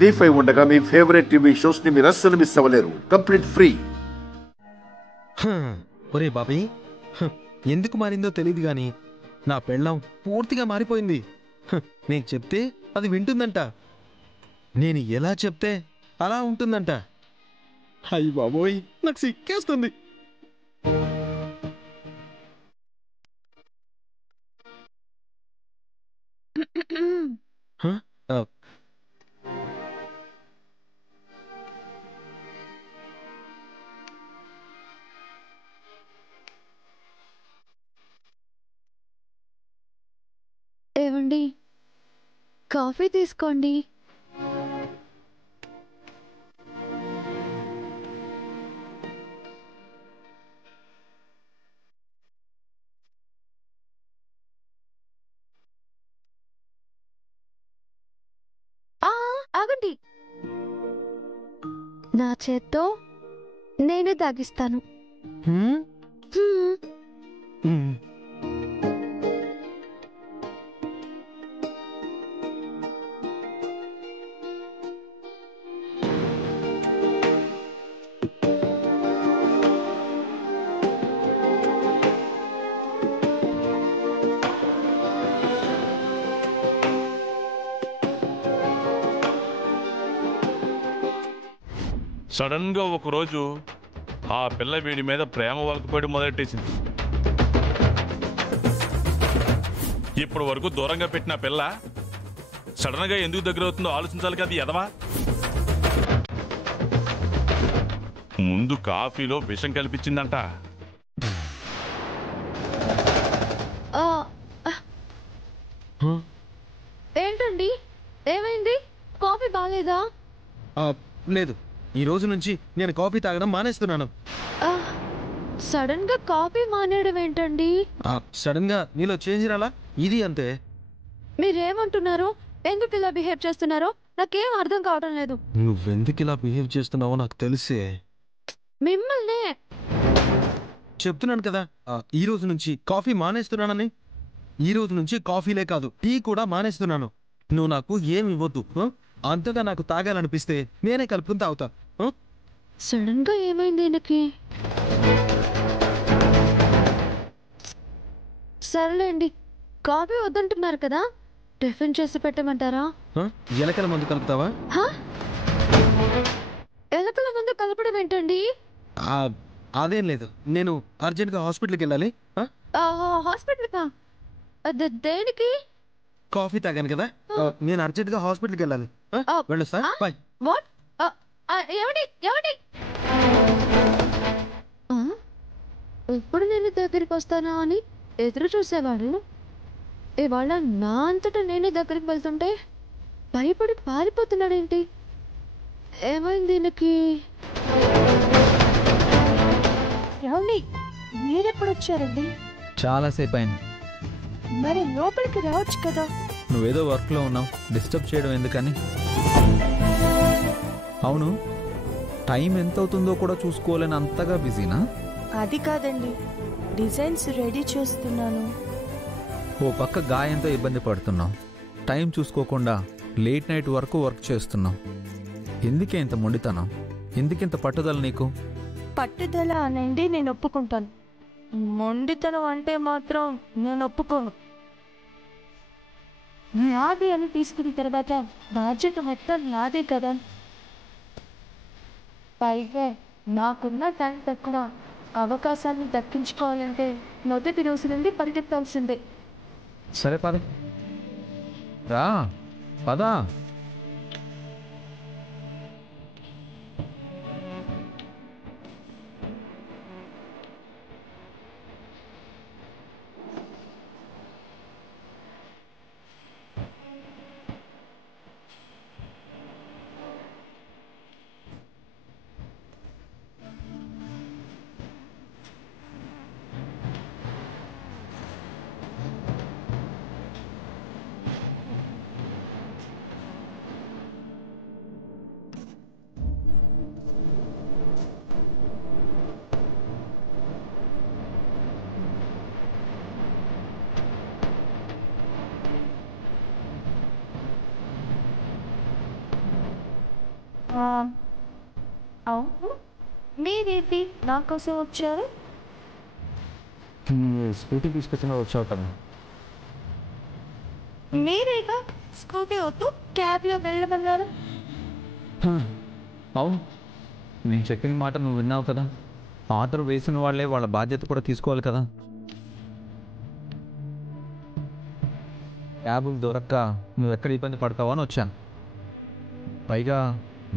D5 ఉండగా మీ favourite TV shows ని మీరు అస్సలు మిస్ అవ్వలేరు. Complete free. ఒరే బాబాయ్, ఎందుకు మారిందో తెలియదు గాని నా పెళ్ళం పూర్తిగా మారిపోయింది. నేను చెప్తే అది వింటుందంట, నేను ఎలా చెప్తే అలా ఉంటుందంట. అయ్యి బాబోయ్, నాకు సిక్కేస్తుంది. ఏవండి, కాఫీ తీసుకోండి. ఆగండి, నా చేత్తో నేనే తాగిస్తాను. సడన్ గా ఒకరోజు ఆ పిల్ల వీడి మీద ప్రేమ వలకపోయి మొదలెట్టేసింది. ఇప్పటి వరకు దూరంగా పెట్టిన పిల్ల సడన్ గా ఎందుకు దగ్గర అవుతుందో ఆలోచించాలి కదా ఎదవా. ముందు కాఫీలో విషం కల్పించిందంట. ఏంటండి, ఏమైంది? కాఫీ బాగాలేదా? లేదు, ఈ రోజు నుంచి నేను కాఫీ తాగడం మానేస్తున్నాను. సడన్ గా కాఫీ మానేయడం ఏంటండి? సడన్ గా నీలో చేంజ్ రాలా, ఇది అంతే. మీరేమంటున్నారు? ఎందుకు ఇలా బిహేవ్ చేస్తున్నారో నాకేం అర్థం కావడం లేదు. నువ్వెందుకు ఇలా బిహేవ్ చేస్తున్నావో నాకు తెలిసే. మిమ్మల్నే చెప్తున్నాను కదా, ఈ రోజు నుంచి కాఫీ మానేస్తున్నానని. ఈ రోజు నుంచి కాఫీలే కాదు, టీ కూడా మానేస్తున్నాను. నువ్వు నాకు ఏమి ఇవ్వద్దు. అంతగా నాకు తాగాలనిపిస్తే నేనే కలుపుకుని తాగుతా. సడన్ గా ఏమైంది ఈయనకి? సర్లేండి, కాఫీ వద్దంటున్నారు కదా, టిఫిన్ చేసి పెట్టమంటారా? ఎలకల మందు కలుపుతావా? ఎలకల మందు కలపడం ఏంటండి? అదేం లేదు, నేను అర్జెంట్గా హాస్పిటల్కి వెళ్ళాలి. హాస్పిటల్కా? దేనికి? కాఫీ తాగాను కదా, నేను అర్జెంట్గా హాస్పిటల్కి వెళ్ళాలి. వెళ్ళొస్తా, బాయ్. వాట్? ఏమండి, ఏమండి? ఇప్పుడు నేను దగ్గరికి వస్తానా అని ఎదురు చూసేవాడు ఇవాళ నా అంతటా నేనే దగ్గరికి వెళ్తుంటే భయపడి పారిపోతున్నాడేంటి? ఏమైంది దీనికి? ఏమండి, మీరెప్పుడు వచ్చారండి? చాలాసేపు అయింది. మరి లోపలికి రావచ్చు కదా. నువ్వేదో వర్క్లో ఉన్నావు, డిస్టర్బ్ చేయడం ఎందుకని. అవును, టైం ఎంత అవుతుందో కూడా చూసుకోవాలని అంతగా బిజీనా? అది కాదండి, డిజైన్స్ రెడీ చేస్తున్నాను. ఓ పక్క గాయంతో ఇబ్బంది పడుతున్నావు, టైం చూసుకోకుండా లేట్ నైట్ వరకు వర్క్ చేస్తున్నావు. ఎందుకే ఇంత మొండితనం, ఎందుకింత పట్టుదల నీకు? పట్టుదల అనండి నేను ఒప్పుకుంటాను, మొండితనం అంటే మాత్రం నేను ఒప్పుకోను. నాది అని తీసుకున్న తర్వాత బాధ్యత మొత్తం నాదే కదా. పైగా నాకున్న టైం తక్కువ, అవకాశాన్ని దక్కించుకోవాలంటే మొదటి రోజు నుండి పరిగెత్తాల్సిందే. సరే పద, రా పదా. అవును, మీరేంటి నా కోసం వచ్చారు? స్కూటీ తీసుకొచ్చిన వచ్చావు కదా. మీరేగా స్కూటీ వద్దు క్యాబ్లో వెళ్ళమన్నారు. అవును, నేను చెప్పిన మాట నువ్వు విన్నావు కదా. ఆర్డర్ వేసిన వాళ్ళే వాళ్ళ బాధ్యత కూడా తీసుకోవాలి కదా. క్యాబులు దొరక్క నువ్వు ఎక్కడ ఇబ్బంది పడతావో అని వచ్చాను. పైగా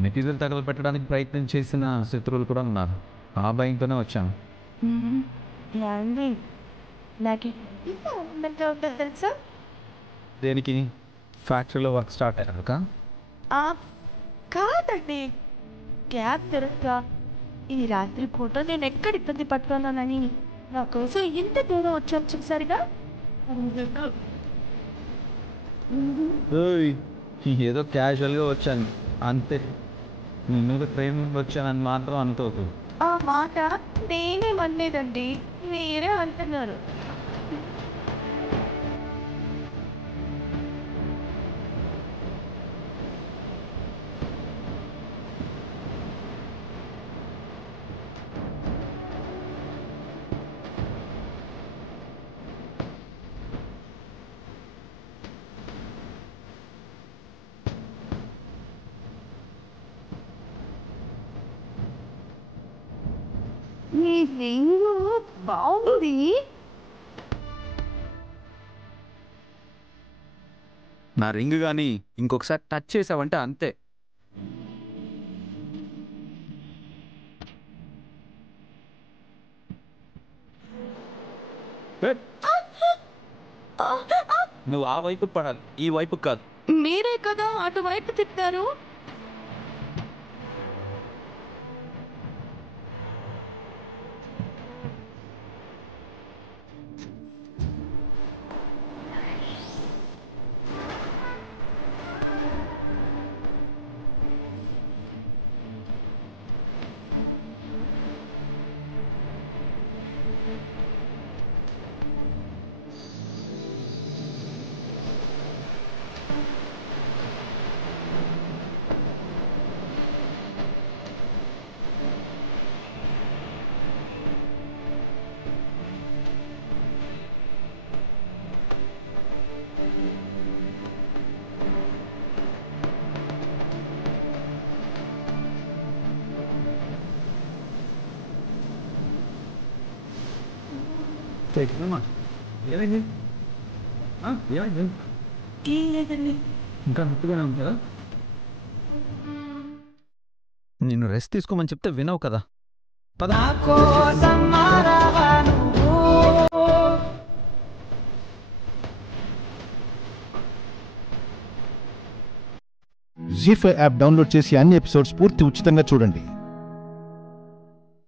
మెటీరియల్ తగలబెట్టడానికి ప్రయత్నం చేసిన శత్రువులు కూడా ఉన్నారు. ఆ భయంతోనే వచ్చాను. నాకు తెలుసా? దేనికి? ఫ్యాక్టరీలో వర్క్ స్టార్ట్ అయ్యాక? కాదండి, క్యాబ్ దొరక్క ఈ రాత్రి పూట నేను ఎక్కడ ఇబ్బంది పడుతున్నానని నా కోసం ఇంత దూరం వచ్చాను చూసారుగా. ఏదో క్యాజువల్గా వచ్చాను అంతే. నేను ట్రైన్ వచ్చానని మాత్రం అనుకోకు. ఆ మాట నేనేమనలేదండి, మీరే అంటున్నారు. ఈ రింగు బాగుంది. నా రింగ్ కానీ ఇంకొకసారి టచ్ చేసావంటే అంతే. నువ్వు ఆ వైపు పడాలి, ఈ వైపు కాదు. మీరే కదా అటువైపు తిప్పారు. ఏమైంది? ఏమైంది? ఇంకా నొప్పిగానే ఉంది కదా. నేను రెస్ట్ తీసుకోమని చెప్తే వినవు కదా. పద. జీ5 యాప్ డౌన్లోడ్ చేసి అన్ని ఎపిసోడ్స్ పూర్తి ఉచితంగా చూడండి.